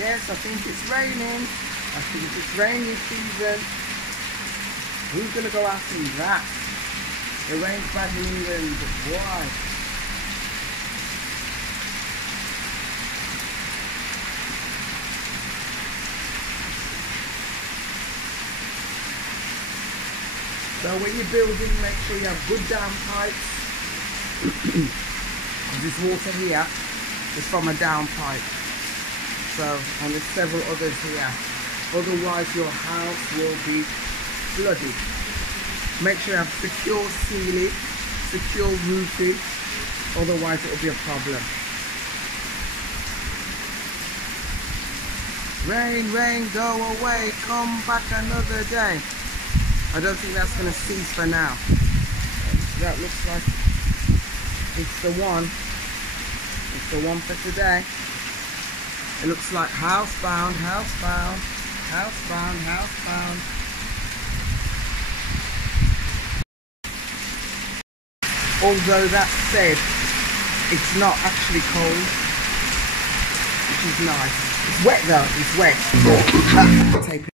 Yes, I think it's raining. I think it's rainy season. Who's gonna go out in that? It rains bad in England. Why? So when you're building, make sure you have good down pipes. This water here is from a down pipe. So, and there's several others here. Otherwise your house will be flooded. Make sure you have secure ceiling, secure roofing. Otherwise it will be a problem. Rain, rain, go away, come back another day. I don't think that's going to cease for now. That looks like it's the one. It's the one for today. It looks like housebound, housebound, housebound, housebound. Although that said, it's not actually cold, which is nice. It's wet though, it's wet. Tape it.